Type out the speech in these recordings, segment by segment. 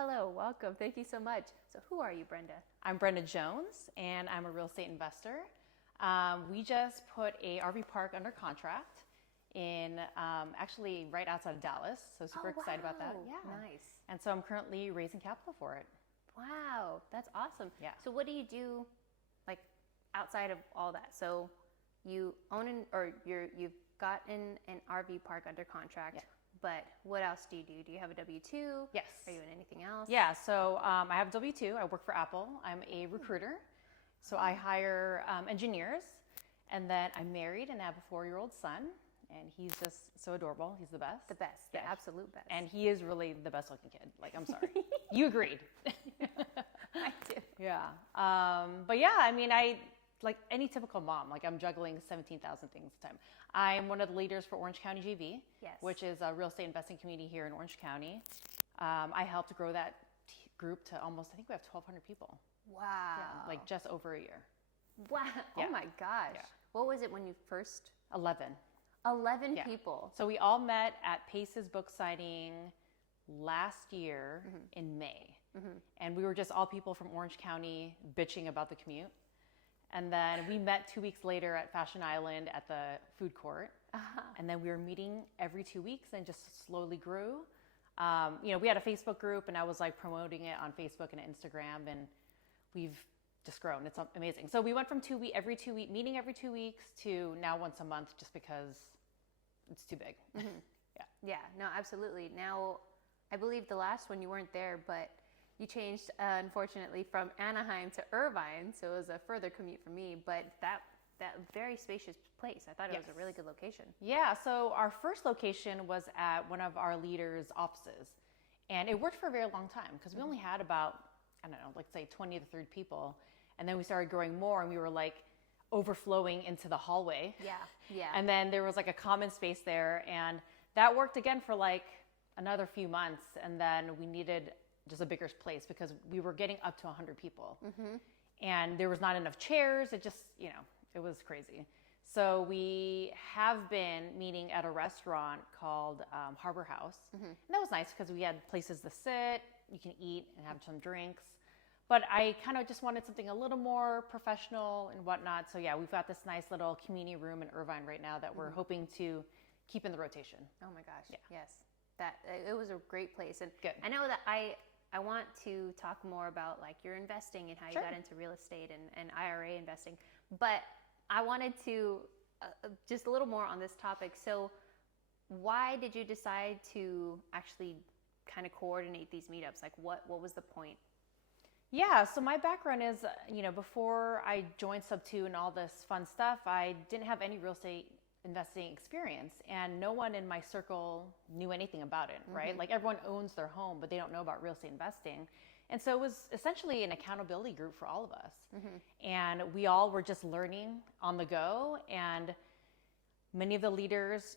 Hello, welcome. Thank you so much. So who are you, Brenda? I'm Brenda Jones, and I'm a real estate investor. We just put a RV park under contract in actually right outside of Dallas, so super excited about that. Yeah. Nice. And so I'm currently raising capital for it. Wow, that's awesome. Yeah. So what do you do, like, outside of all that? So you own you've gotten an RV park under contract. Yeah. But what else do you do? Do you have a W-2? Yes. Are you in anything else? Yeah, so I have W-2. I work for Apple. I'm a recruiter. So I hire engineers. And then I'm married and I have a 4-year-old son. And he's just so adorable. He's the best. The best, the absolute best. And he is really the best looking kid. Like, I'm sorry. You agreed. I do. Yeah. But yeah, I mean, like any typical mom, like I'm juggling 17,000 things at a time. I'm one of the leaders for Orange County GV, Yes. which is a real estate investing community here in Orange County. I helped grow that group to almost, I think we have 1,200 people. Wow. Yeah, like just over a year. Wow. Yeah. Oh my gosh. Yeah. What was it when you first? 11. 11 Yeah. people. So we all met at Pace's book signing last year in May. And we were just all people from Orange County bitching about the commute. And then we met 2 weeks later at Fashion Island at the food court. And then we were meeting every 2 weeks and just slowly grew. We had a Facebook group and I was like promoting it on Facebook and Instagram, and we've just grown. It's amazing. So we went from every 2 week meeting every 2 weeks to now once a month, just because it's too big. Yeah. Yeah, no, absolutely. Now, I believe the last one you weren't there, but you changed, unfortunately, from Anaheim to Irvine, so it was a further commute for me, but that very spacious place, I thought it was a really good location. Yeah, so our first location was at one of our leaders' offices, and it worked for a very long time because we only had about, I don't know, let's say 20 to 30 people, and then we started growing more, and we were like overflowing into the hallway. Yeah. And then there was like a common space there, and that worked again for like another few months, and then we needed just a bigger place because we were getting up to 100 people. And there was not enough chairs. It just, it was crazy. So we have been meeting at a restaurant called Harbor House. And that was nice because we had places to sit, you can eat and have some drinks. But I kind of just wanted something a little more professional and whatnot. So yeah, we've got this nice little community room in Irvine right now that we're hoping to keep in the rotation. Oh my gosh, Yeah. yes. It was a great place. And Good. I know that I want to talk more about like your investing and how Sure. you got into real estate and IRA investing, but I wanted to just a little more on this topic. So why did you decide to actually kind of coordinate these meetups? Like what was the point? Yeah, so my background is, before I joined Sub2 and all this fun stuff, I didn't have any real estate investing experience, and no one in my circle knew anything about it, right? Like everyone owns their home, but they don't know about real estate investing. And so it was essentially an accountability group for all of us. And we all were just learning on the go. And many of the leaders,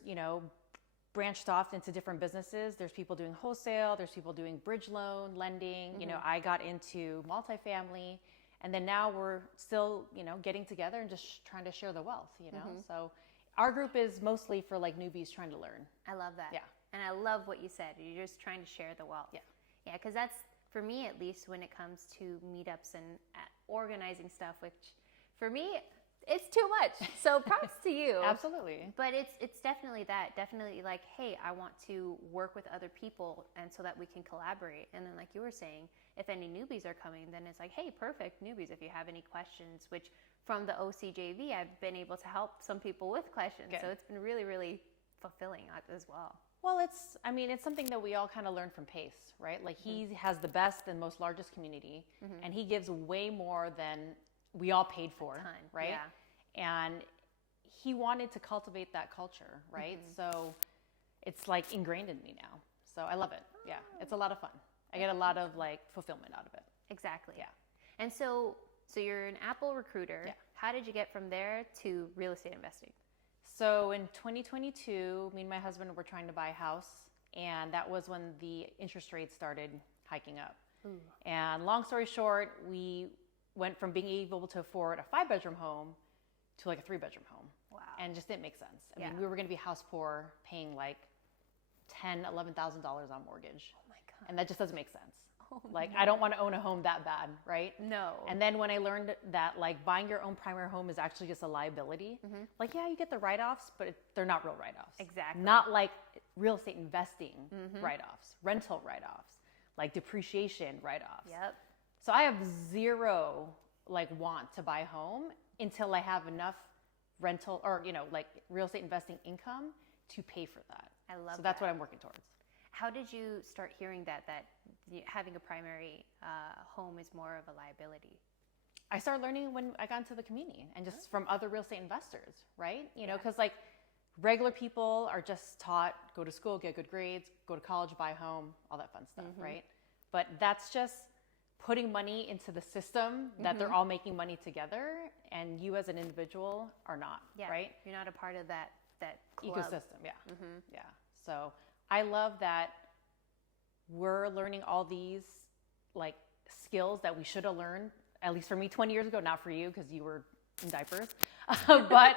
branched off into different businesses. There's people doing wholesale, there's people doing bridge loan lending. I got into multifamily. And then now we're still, getting together and just trying to share the wealth, So our group is mostly for like newbies trying to learn. I love that. Yeah. And I love what you said. You're just trying to share the wealth. Yeah. Yeah, because that's, for me at least, when it comes to meetups and organizing stuff, which for me, it's too much. So props to you. Absolutely. But it's definitely that. Definitely like, hey, I want to work with other people and so that we can collaborate. And then like you were saying, if any newbies are coming, then it's like, hey, perfect newbies. If you have any questions, which from the OCJV, I've been able to help some people with questions. Good. So it's been really, really fulfilling as well. Well, it's something that we all kind of learn from Pace, right? Like he has the best and most largest community, and he gives way more than we all paid for, right? Yeah. And he wanted to cultivate that culture, right? So it's like ingrained in me now. So I love it. Yeah, it's a lot of fun. I get a lot of like fulfillment out of it. Exactly. Yeah. And so you're an Apple recruiter. Yeah. How did you get from there to real estate investing? So in 2022, me and my husband were trying to buy a house, and that was when the interest rates started hiking up. And long story short, we went from being able to afford a 5-bedroom home to like a 3-bedroom home. Wow. And it just didn't make sense. I Yeah. mean, we were going to be house poor, paying like $10,000, $11,000 on mortgage. Oh my God. And that just doesn't make sense. Oh Like, I don't want to own a home that bad, right? No. And then when I learned that, like, buying your own primary home is actually just a liability, like, yeah, you get the write-offs, but they're not real write-offs. Exactly. Not like real estate investing write-offs, rental write-offs, like depreciation write-offs. Yep. So I have zero, like, want to buy a home until I have enough rental or, like, real estate investing income to pay for that. I love that. So that's what I'm working towards. How did you start hearing that having a primary home is more of a liability? I started learning when I got into the community and just from other real estate investors, right? Because like regular people are just taught, go to school, get good grades, go to college, buy a home, all that fun stuff, right? But that's just putting money into the system that they're all making money together, and you as an individual are not, right? You're not a part of that club. Ecosystem, yeah. So I love that we're learning all these like skills that we should have learned, at least for me 20 years ago, not for you because you were in diapers. But,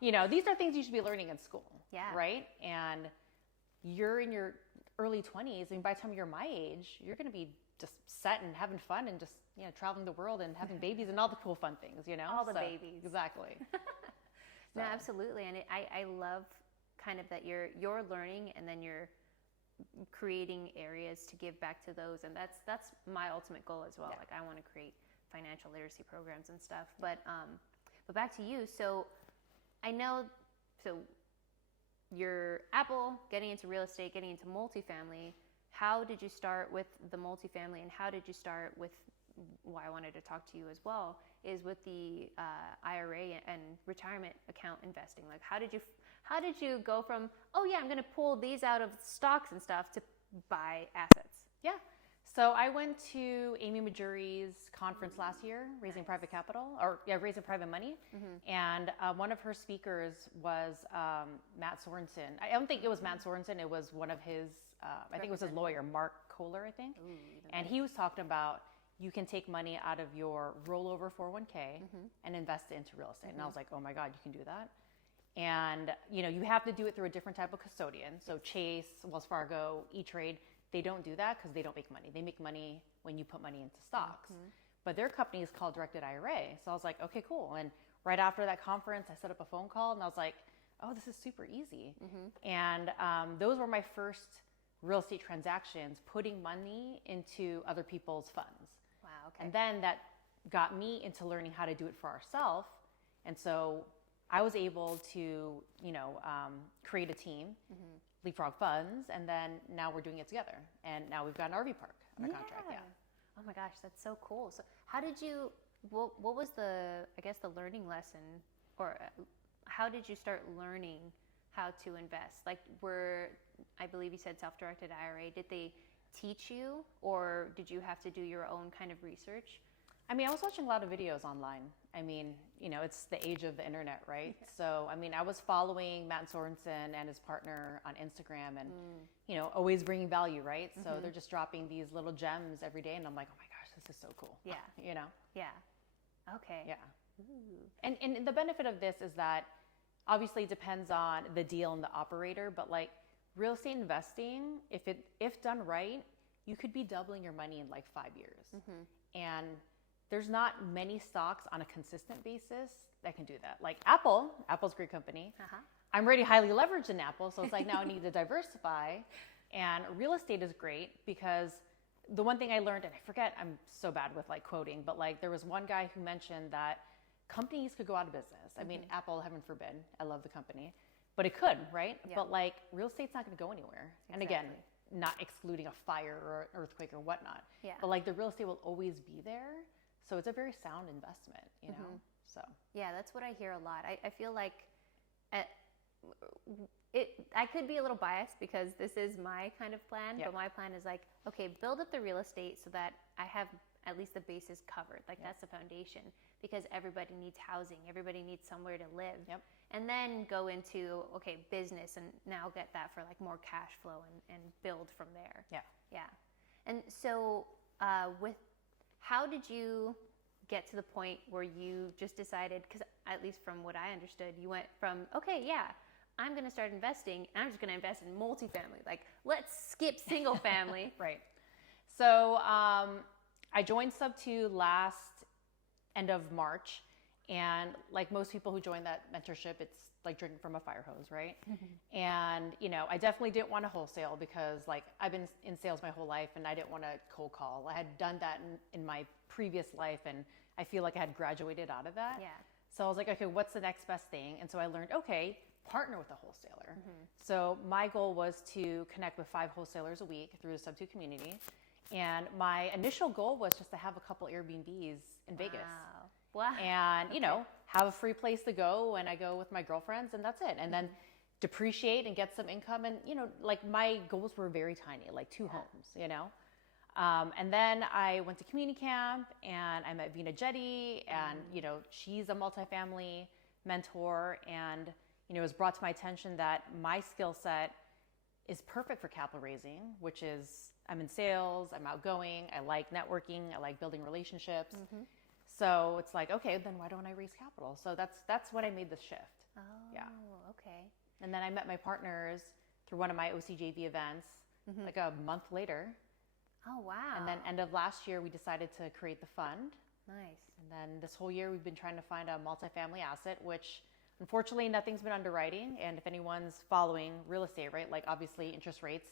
these are things you should be learning in school, right? And you're in your early 20s, and by the time you're my age, you're going to be just set and having fun and just, traveling the world and having babies and all the cool fun things, All the babies. Exactly. No, absolutely. And I love kind of that you're learning and then you're creating areas to give back to those. And that's my ultimate goal as well. Like I want to create financial literacy programs and stuff. But back to you. So I know, you're Apple, getting into real estate, getting into multifamily. How did you start with the multifamily, and how did you start with why I wanted to talk to you as well is with the IRA and retirement account investing? Like how did you go from, I'm going to pull these out of stocks and stuff to buy assets? Yeah. So I went to Amy Majuri's conference last year, Raising Private Capital, Raising Private Money. And one of her speakers was Matt Sorensen. I don't think it was Matt Sorensen. It was one of his, I think it was his lawyer, Mark Kohler, I think. And he was talking about you can take money out of your rollover 401k and invest it into real estate. And I was like, oh my God, you can do that? And, you have to do it through a different type of custodian. So Chase, Wells Fargo, E-Trade, they don't do that because they don't make money. They make money when you put money into stocks. But their company is called Directed IRA. So I was like, okay, cool. And right after that conference, I set up a phone call and I was like, oh, this is super easy. And those were my first real estate transactions, putting money into other people's funds. Wow, okay. And then that got me into learning how to do it for ourselves. And so I was able to, create a team, Leapfrog Funds, and then now we're doing it together. And now we've got an RV park under contract. Yeah. Oh my gosh, that's so cool. So how did you, what was the learning lesson, or how did you start learning how to invest? Like I believe you said self-directed IRA. Did they teach you, or did you have to do your own kind of research? I mean, I was watching a lot of videos online. I mean, it's the age of the internet, right? So, I mean, I was following Matt Sorensen and his partner on Instagram and, always bringing value, right? So they're just dropping these little gems every day. And I'm like, oh my gosh, this is so cool. Yeah. Yeah. Okay. Yeah. Ooh. And the benefit of this is that obviously it depends on the deal and the operator, but like real estate investing, if done right, you could be doubling your money in like 5 years. And there's not many stocks on a consistent basis that can do that. Like Apple's a great company. I'm already highly leveraged in Apple, so it's like now I need to diversify. And real estate is great because the one thing I learned, and I forget, I'm so bad with like quoting, but like there was one guy who mentioned that companies could go out of business. I mean, Apple, heaven forbid, I love the company, but it could, right? Yeah. But like real estate's not going to go anywhere. Exactly. And again, not excluding a fire or an earthquake or whatnot. Yeah. But like the real estate will always be there. So it's a very sound investment, so. Yeah, that's what I hear a lot. I feel like I could be a little biased because this is my kind of plan, but my plan is like, okay, build up the real estate so that I have at least the bases covered. Like that's the foundation, because everybody needs housing. Everybody needs somewhere to live. And then go into, okay, business, and now get that for like more cash flow and build from there. Yeah. And so how did you get to the point where you just decided, because at least from what I understood, you went from, okay, yeah, I'm going to start investing, and I'm just going to invest in multifamily. Like, let's skip single family. Right. So I joined Sub 2 last end of March. And like most people who join that mentorship, it's like drinking from a fire hose, right? Mm-hmm. And, I definitely didn't want to wholesale because like I've been in sales my whole life and I didn't want to cold call. I had done that in my previous life and I feel like I had graduated out of that. Yeah. So I was like, okay, what's the next best thing? And so I learned, okay, partner with a wholesaler. Mm-hmm. So my goal was to connect with 5 wholesalers a week through the Sub 2 community. And my initial goal was just to have a couple Airbnbs in Vegas. Wow. And, have a free place to go. And I go with my girlfriends and that's it. And then depreciate and get some income. And, like my goals were very tiny, like 2 homes, and then I went to community camp and I met Vina Jetty and, she's a multifamily mentor. And, it was brought to my attention that my skill set is perfect for capital raising, which is I'm in sales, I'm outgoing, I like networking, I like building relationships. Mm-hmm. So it's like, okay, then why don't I raise capital? So that's when I made the shift. Oh, yeah. Okay. And then I met my partners through one of my OCJV events, like a month later. Oh, wow. And then end of last year, we decided to create the fund. Nice. And then this whole year, we've been trying to find a multifamily asset, which unfortunately nothing's been underwriting. And if anyone's following real estate, right, like obviously interest rates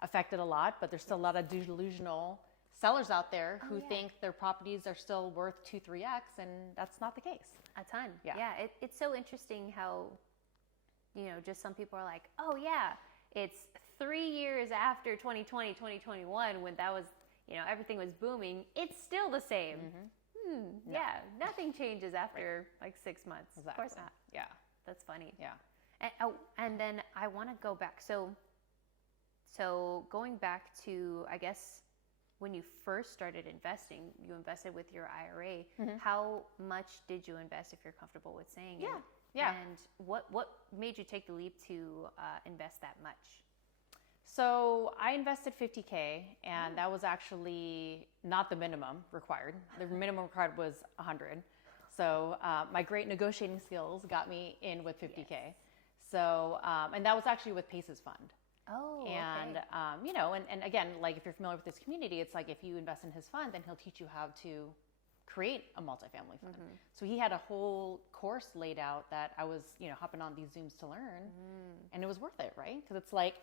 affected a lot, but there's still a lot of delusional sellers out there who think their properties are still worth 2-3x, and that's not the case. A ton. Yeah. It's so interesting how, just some people are like, oh yeah, it's 3 years after 2020, 2021, when that was, everything was booming. It's still the same. Mm-hmm. No. Yeah. Nothing changes after like 6 months. Exactly. Of course not. Yeah. That's funny. Yeah. And then I want to go back. So going back to, I guess, when you first started investing, you invested with your IRA. Mm-hmm. How much did you invest, if you're comfortable with saying it? Yeah. And what made you take the leap to invest that much? So I invested $50K, and that was actually not the minimum required. The minimum required was $100. So my great negotiating skills got me in with $50K. Yes. So and that was actually with Pace's fund. Oh, and, okay. And again, like if you're familiar with this community, it's like if you invest in his fund, then he'll teach you how to create a multifamily fund. Mm-hmm. So he had a whole course laid out that I was, hopping on these Zooms to learn, and it was worth it, right? Because it's like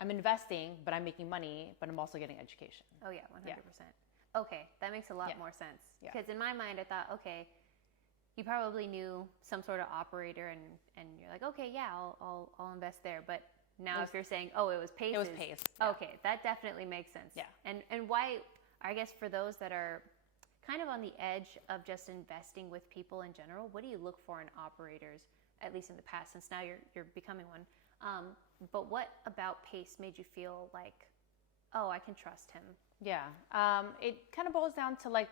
I'm investing, but I'm making money, but I'm also getting education. Oh yeah, 100%. Yeah. Okay, that makes a lot more sense. Because in my mind, I thought, okay, you probably knew some sort of operator, and you're like, okay, yeah, I'll invest there, but now, if you're saying, oh, it was Pace. It was Pace. Yeah. Okay, that definitely makes sense. Yeah. And why, I guess for those that are kind of on the edge of just investing with people in general, what do you look for in operators, at least in the past, since now you're becoming one? But what about Pace made you feel like, oh, I can trust him? Yeah. It kind of boils down to like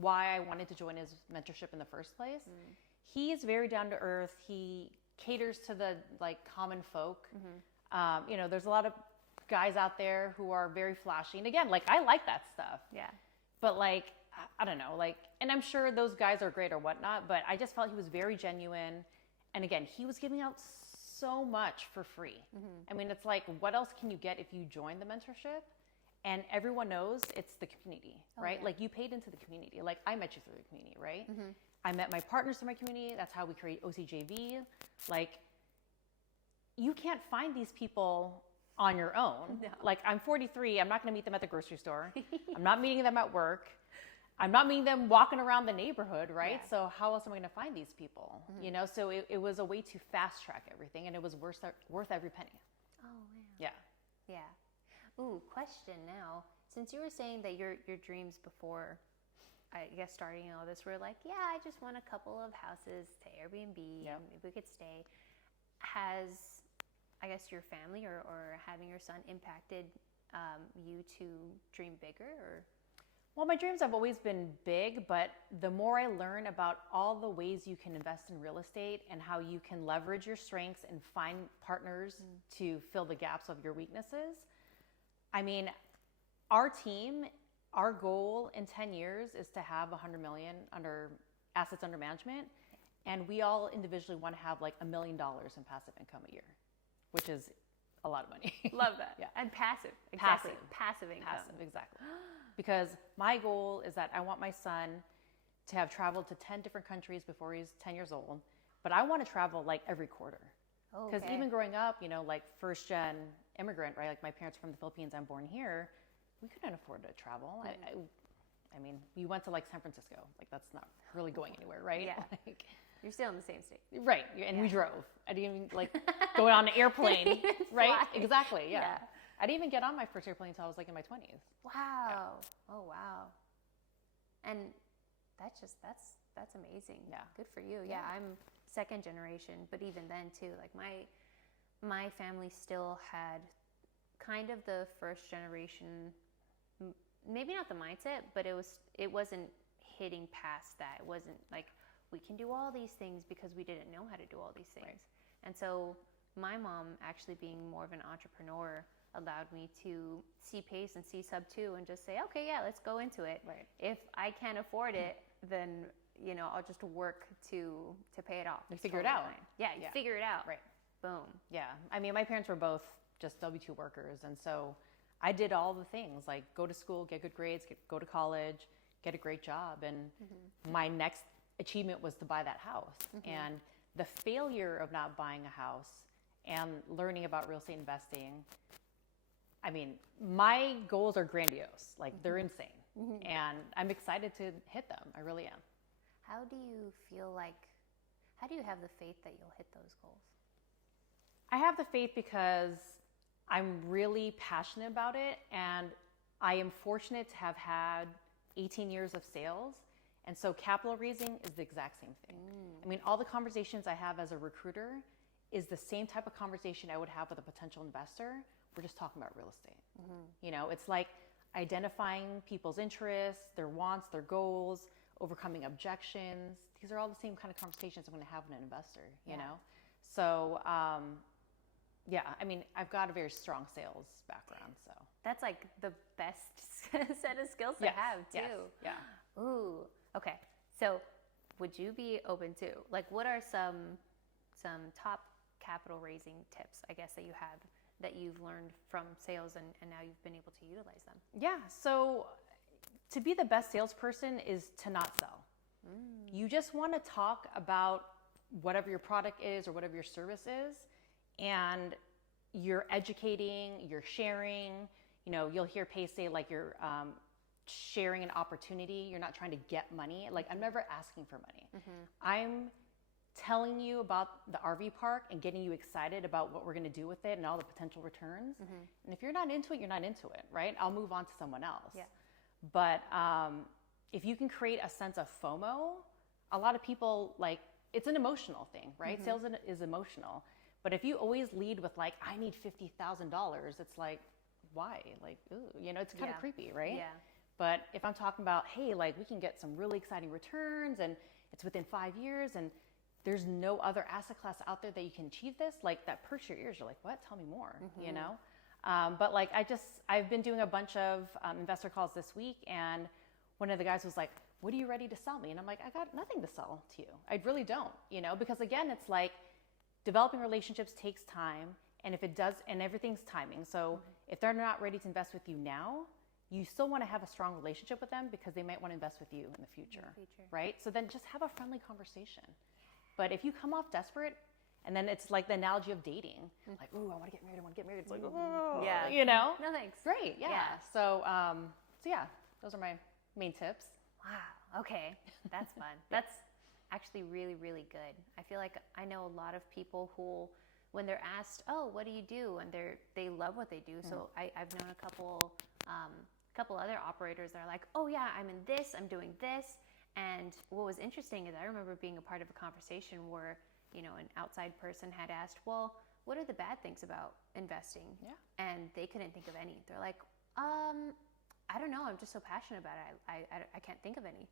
why I wanted to join his mentorship in the first place. He is very down to earth. He caters to the like common folk. Mm-hmm. There's a lot of guys out there who are very flashy. And again, like I like that stuff. Yeah. But like, I don't know, like, and I'm sure those guys are great or whatnot, but I just felt he was very genuine. And again, he was giving out so much for free. Mm-hmm. I mean, it's like, what else can you get if you join the mentorship? And everyone knows it's the community, right? Yeah. Like you paid into the community. Like I met you through the community, right? Mm-hmm. I met my partners in my community. That's how we create OCJV. Like, you can't find these people on your own. No. Like, I'm 43. I'm not going to meet them at the grocery store. I'm not meeting them at work. I'm not meeting them walking around the neighborhood, right? Yeah. So how else am I going to find these people? Mm-hmm. So it was a way to fast track everything, and it was worth every penny. Oh, wow. Yeah. Ooh, question now. Since you were saying that your dreams before, I guess, starting all this, were like, yeah, I just want a couple of houses to Airbnb, and maybe we could stay. Has, I guess, your family or having your son impacted you to dream bigger? Or? Well, my dreams have always been big, but the more I learn about all the ways you can invest in real estate and how you can leverage your strengths and find partners to fill the gaps of your weaknesses, I mean, our team, our goal in 10 years is to have 100 million under assets under management. And we all individually want to have like $1 million in passive income a year, which is a lot of money. Love that. Yeah. And passive. Exactly. Passive income. Passive, exactly. Because my goal is that I want my son to have traveled to 10 different countries before he's 10 years old, but I want to travel like every quarter. Because even growing up, you know, like first gen immigrant, right? Like my parents are from the Philippines, I'm born here. We couldn't afford to travel. I mean, we went to like San Francisco. Like that's not really going anywhere, right? Yeah. Like, you're still in the same state. Right. And we drove. I didn't even like go on an airplane, right? Fly. Exactly. Yeah. I didn't even get on my first airplane until I was like in my 20s. Wow. Yeah. Oh, wow. And that's amazing. Yeah. Good for you. Yeah. I'm second generation, but even then too, like my family still had kind of the first generation, maybe not the mindset, but it wasn't hitting past that. It wasn't like we can do all these things because we didn't know how to do all these things. Right. And so my mom actually being more of an entrepreneur allowed me to see pace and see sub 2 and just say, okay, yeah, let's go into it. Right. If I can't afford it, then, you know, I'll just work to pay it off. You figure it out. Fine. Yeah, you figure it out. Right. Boom. Yeah. I mean, my parents were both just W-2 workers. And so I did all the things like go to school, get good grades, go to college, get a great job. And my next achievement was to buy that house. And the failure of not buying a house and learning about real estate investing, I mean, my goals are grandiose. Like they're insane. And I'm excited to hit them. I really am. How do you have the faith that you'll hit those goals? I have the faith because I'm really passionate about it, and I am fortunate to have had 18 years of sales. And so capital raising is the exact same thing. I mean, all the conversations I have as a recruiter is the same type of conversation I would have with a potential investor. We're just talking about real estate. You know, it's like identifying people's interests, their wants, their goals, overcoming objections. These are all the same kind of conversations I'm going to have with an investor, you know? So, yeah, I mean, I've got a very strong sales background, so. That's like the best set of skills to have, too. Yes. Yeah. Ooh, okay. So would you be open to, like, what are some top capital raising tips, I guess, that you have that you've learned from sales and now you've been able to utilize them? Yeah, so to be the best salesperson is to not sell. You just want to talk about whatever your product is or whatever your service is, and you're educating, you're sharing. You know, you'll hear Pace say like you're sharing an opportunity. You're not trying to get money. Like I'm never asking for money. I'm telling you about the RV park and getting you excited about what we're going to do with it and all the potential returns. And if you're not into it, you're not into it, right? I'll move on to someone else. Yeah. But if you can create a sense of FOMO, a lot of people like, it's an emotional thing, right? Sales is emotional. But if you always lead with like, I need $50,000, it's like, why? Like, ooh, you know, it's kind of creepy, right? Yeah. But if I'm talking about, hey, like we can get some really exciting returns and it's within 5 years and there's no other asset class out there that you can achieve this, like that perks your ears. You're like, what? Tell me more, you know? But like, I've been doing a bunch of investor calls this week, and one of the guys was like, what are you ready to sell me? And I'm like, I got nothing to sell to you. I really don't, you know, because again, it's like developing relationships takes time, and if it does, and everything's timing. So if they're not ready to invest with you now, you still want to have a strong relationship with them because they might want to invest with you in the future. Right? So then just have a friendly conversation. But if you come off desperate, and then it's like the analogy of dating, like, ooh, I want to get married. It's like, oh, yeah, you know? No thanks. Great, yeah. So yeah, those are my main tips. Wow. Okay, that's fun. That's actually really, really good. I feel like I know a lot of people who, when they're asked, oh, what do you do? And they love what they do. So I've known a couple other operators that are like, oh yeah, I'm in this, I'm doing this. And what was interesting is I remember being a part of a conversation where, you know, an outside person had asked, well, what are the bad things about investing? Yeah. And they couldn't think of any. They're like, I don't know. I'm just so passionate about it. I can't think of any.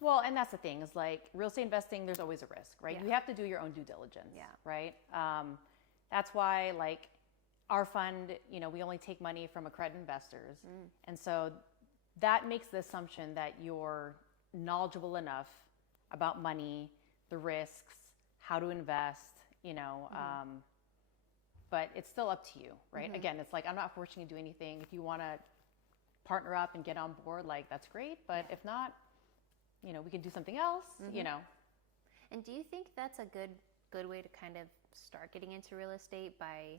Well, and that's the thing is like real estate investing, there's always a risk, right? Yeah. You have to do your own due diligence, Yeah. right? That's why like our fund, you know, we only take money from accredited investors. And so that makes the assumption that you're knowledgeable enough about money, the risks, how to invest, you know, but it's still up to you, right? Again, it's like, I'm not forcing you to do anything. If you want to partner up and get on board, like, that's great. But if not, you know, we can do something else, you know. And do you think that's a good way to kind of start getting into real estate by,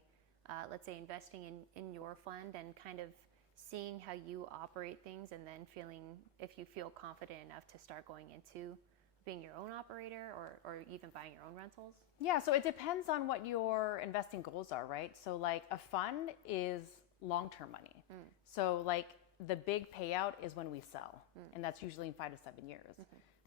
let's say, investing in your fund and kind of seeing how you operate things, and then feeling if you feel confident enough to start going into being your own operator, or even buying your own rentals? Yeah, so it depends on what your investing goals are, right? So like a fund is long-term money. So like the big payout is when we sell, and that's usually in 5 to 7 years.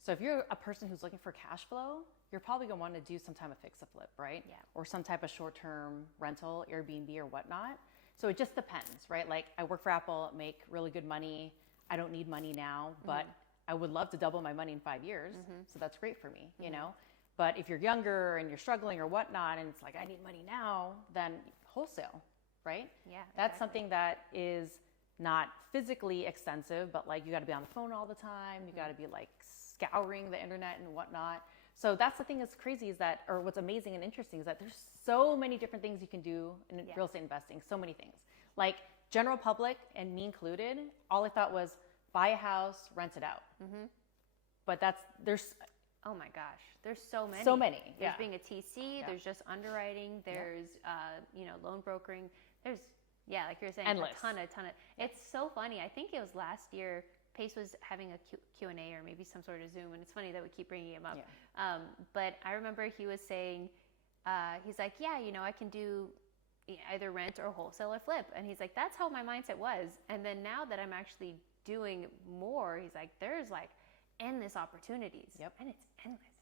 So if you're a person who's looking for cash flow, you're probably gonna want to do some type of fix a flip, right? Yeah. Or some type of short-term rental, Airbnb or whatnot. So it just depends, right? Like I work for Apple, make really good money. I don't need money now, but I would love to double my money in 5 years. So that's great for me, you know? But if you're younger and you're struggling or whatnot, and it's like, I need money now, then wholesale, right? Yeah, That's something that is not physically extensive, but like you got to be on the phone all the time. You got to be like scouring the internet and whatnot. So that's the thing that's crazy is that, or what's amazing and interesting is that there's so many different things you can do in real estate investing, so many things. Like general public, and me included, all I thought was buy a house, rent it out. But there's oh my gosh, there's so many. So many, There's being a TC, there's just underwriting, there's, loan brokering. There's, like you're saying, endless. a ton of, it's so funny. I think it was last year, Pace was having a Q&A or maybe some sort of Zoom, and it's funny that we keep bringing him up. But I remember he was saying, he's like, I can do either rent or wholesale or flip. And he's like, that's how my mindset was. And then now that I'm actually doing more, he's like, there's like endless opportunities. And it's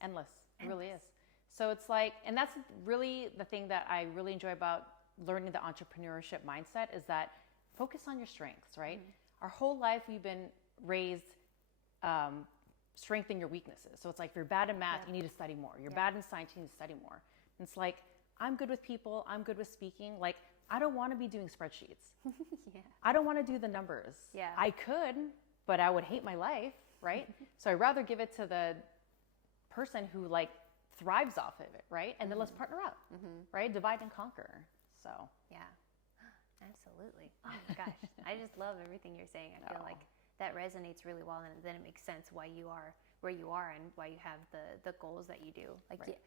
endless. It really is. So it's like, and that's really the thing that I really enjoy about learning the entrepreneurship mindset is that focus on your strengths, right? Our whole life we've been raised, strengthen your weaknesses. So it's like if you're bad in math, you need to study more. You're bad in science, you need to study more. And it's like, I'm good with people, I'm good with speaking. Like, I don't want to be doing spreadsheets. I don't want to do the numbers. I could, but I would hate my life, right? So I'd rather give it to the person who like thrives off of it, right? And then let's partner up, right? Divide and conquer. So absolutely. Oh my gosh, I just love everything you're saying. I feel like that resonates really well, and then it makes sense why you are where you are and why you have the goals that you do. Like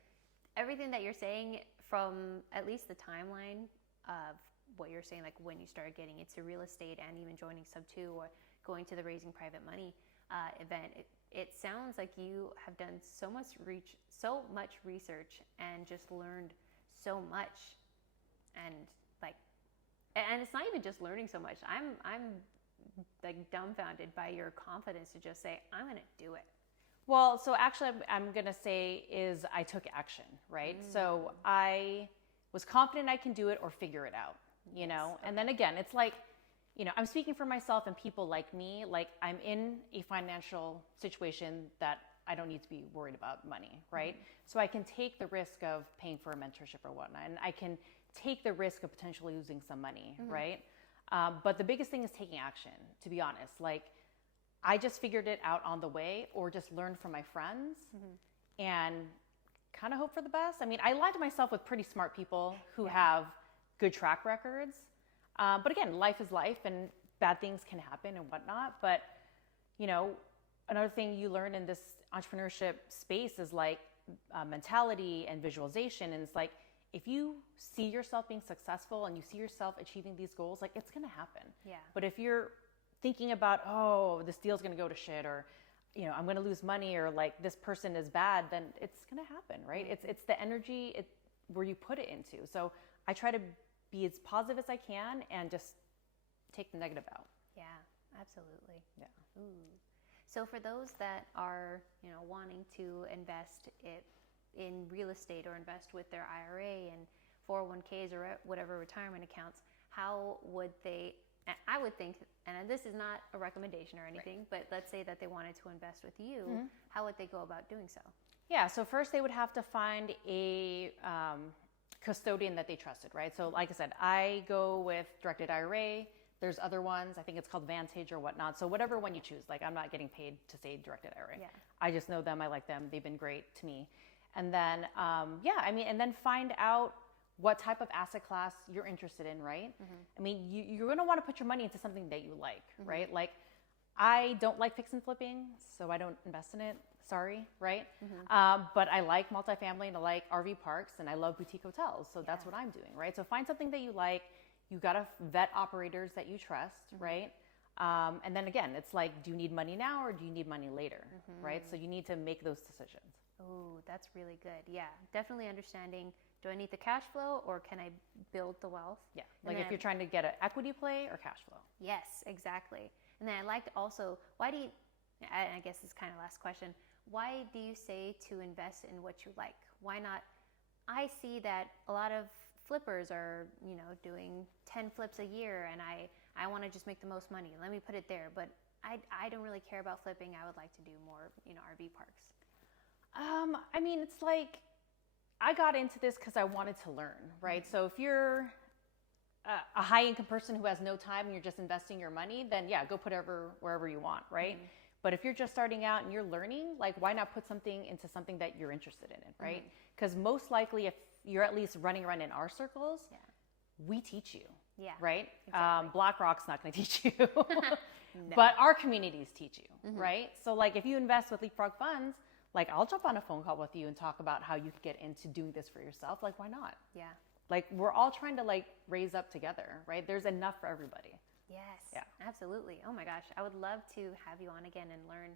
everything that you're saying, from at least the timeline of what you're saying, like when you started getting into real estate and even joining Sub 2 or going to the Raising Private Money event, it sounds like you have done so much research and just learned so much. And it's not even just learning so much. I'm like dumbfounded by your confidence to just say, I'm going to do it. Well, so actually I'm going to say is I took action, right? So I was confident I can do it or figure it out, you know? And then again, it's like, I'm speaking for myself and people like me, like I'm in a financial situation that I don't need to be worried about money, right? So I can take the risk of paying for a mentorship or whatnot, and I can take the risk of potentially losing some money, right? But the biggest thing is taking action, to be honest. Like, I just figured it out on the way or just learned from my friends and kind of hope for the best. I mean, I lied to myself with pretty smart people who have good track records. But again, life is life and bad things can happen and whatnot. But, another thing you learn in this entrepreneurship space is like mentality and visualization. And it's like, if you see yourself being successful and you see yourself achieving these goals, like it's going to happen. But if you're thinking about, oh, this deal's going to go to shit, or, I'm going to lose money, or like this person is bad, then it's going to happen, right? It's the energy where you put it into. So I try to be as positive as I can and just take the negative out. Yeah, absolutely. Yeah. Ooh. So for those that are, wanting to invest in real estate or invest with their IRA and 401ks or whatever retirement accounts, how would they, I would think, and this is not a recommendation or anything, but let's say that they wanted to invest with you, how would they go about doing so? Yeah, so first they would have to find a custodian that they trusted, right? So like I said, I go with directed IRA. There's other ones. I think it's called Vantage or whatnot. So whatever one you choose. Like, I'm not getting paid to say directed IRA. I just know them. I like them. They've been great to me. And then, and then find out what type of asset class you're interested in, right? I mean, you're going to want to put your money into something that you like, right? Like, I don't like fix and flipping, so I don't invest in it. Sorry, right? But I like multifamily and I like RV parks and I love boutique hotels. So that's what I'm doing, right? So find something that you like. You got to vet operators that you trust, right? And then again, it's like, do you need money now or do you need money later, right? So you need to make those decisions. Oh, that's really good. Yeah, definitely understanding, do I need the cash flow or can I build the wealth? Yeah, like if you're trying to get an equity play or cash flow. Yes, exactly. And then I liked also, why do you, I guess this is kind of last question, why do you say to invest in what you like? Why not? I see that a lot of flippers are, doing 10 flips a year and I want to just make the most money. Let me put it there. But I don't really care about flipping. I would like to do more, RV parks. I mean, it's like, I got into this because I wanted to learn, right? So if you're a high income person who has no time and you're just investing your money, then yeah, go put wherever you want, right? But if you're just starting out and you're learning, like, why not put something into something that you're interested in, right? Because most likely, if you're at least running around in our circles, we teach you, right? Exactly. BlackRock's not going to teach you, but our communities teach you, right? So like, if you invest with Leapfrog Funds, like, I'll jump on a phone call with you and talk about how you could get into doing this for yourself. Like, why not? Yeah. Like, we're all trying to like raise up together, right? There's enough for everybody. Yes, absolutely. Oh my gosh, I would love to have you on again and learn,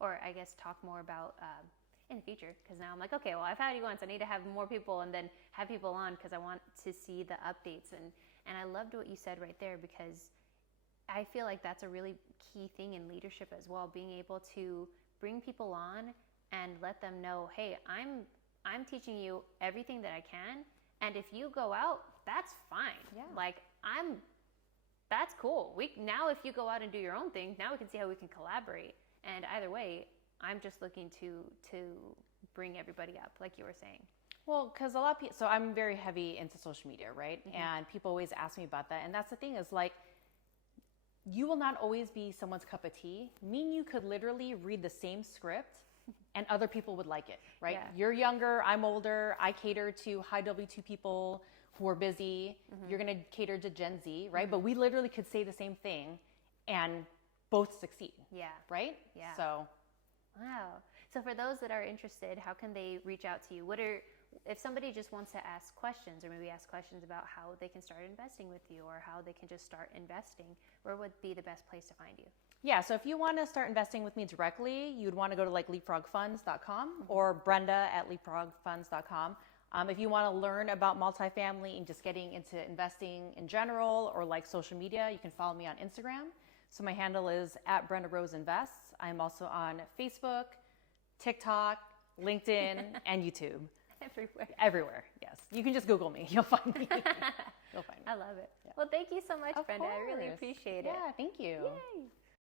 or I guess talk more about in the future. Because now I'm like, okay, well, I've had you once. I need to have more people and then have people on because I want to see the updates. And I loved what you said right there because I feel like that's a really key thing in leadership as well, being able to bring people on and let them know, hey, I'm teaching you everything that I can. And if you go out, that's fine. Yeah. Like, that's cool. Now if you go out and do your own thing, now we can see how we can collaborate. And either way, I'm just looking to bring everybody up, like you were saying. Well, because a lot of people, so I'm very heavy into social media, right? And people always ask me about that. And that's the thing is, like, you will not always be someone's cup of tea. Me and you could literally read the same script and other people would like it, right? Yeah. You're younger, I'm older. I cater to high W2 people who are busy. You're going to cater to Gen Z, right? But we literally could say the same thing and both succeed. Yeah. Right? Yeah. So. Wow. So for those that are interested, how can they reach out to you? If somebody just wants to ask questions or maybe ask questions about how they can start investing with you or how they can just start investing, where would be the best place to find you? Yeah, so if you want to start investing with me directly, you'd want to go to like leapfrogfunds.com or Brenda at leapfrogfunds.com. If you want to learn about multifamily and just getting into investing in general or like social media, you can follow me on Instagram. So my handle is at Brenda Rose Invests. I'm also on Facebook, TikTok, LinkedIn, and YouTube. Everywhere, yes. You can just Google me. You'll find me. I love it. Yeah. Well, thank you so much, Brenda. I really appreciate it. Yeah, thank you. Yay.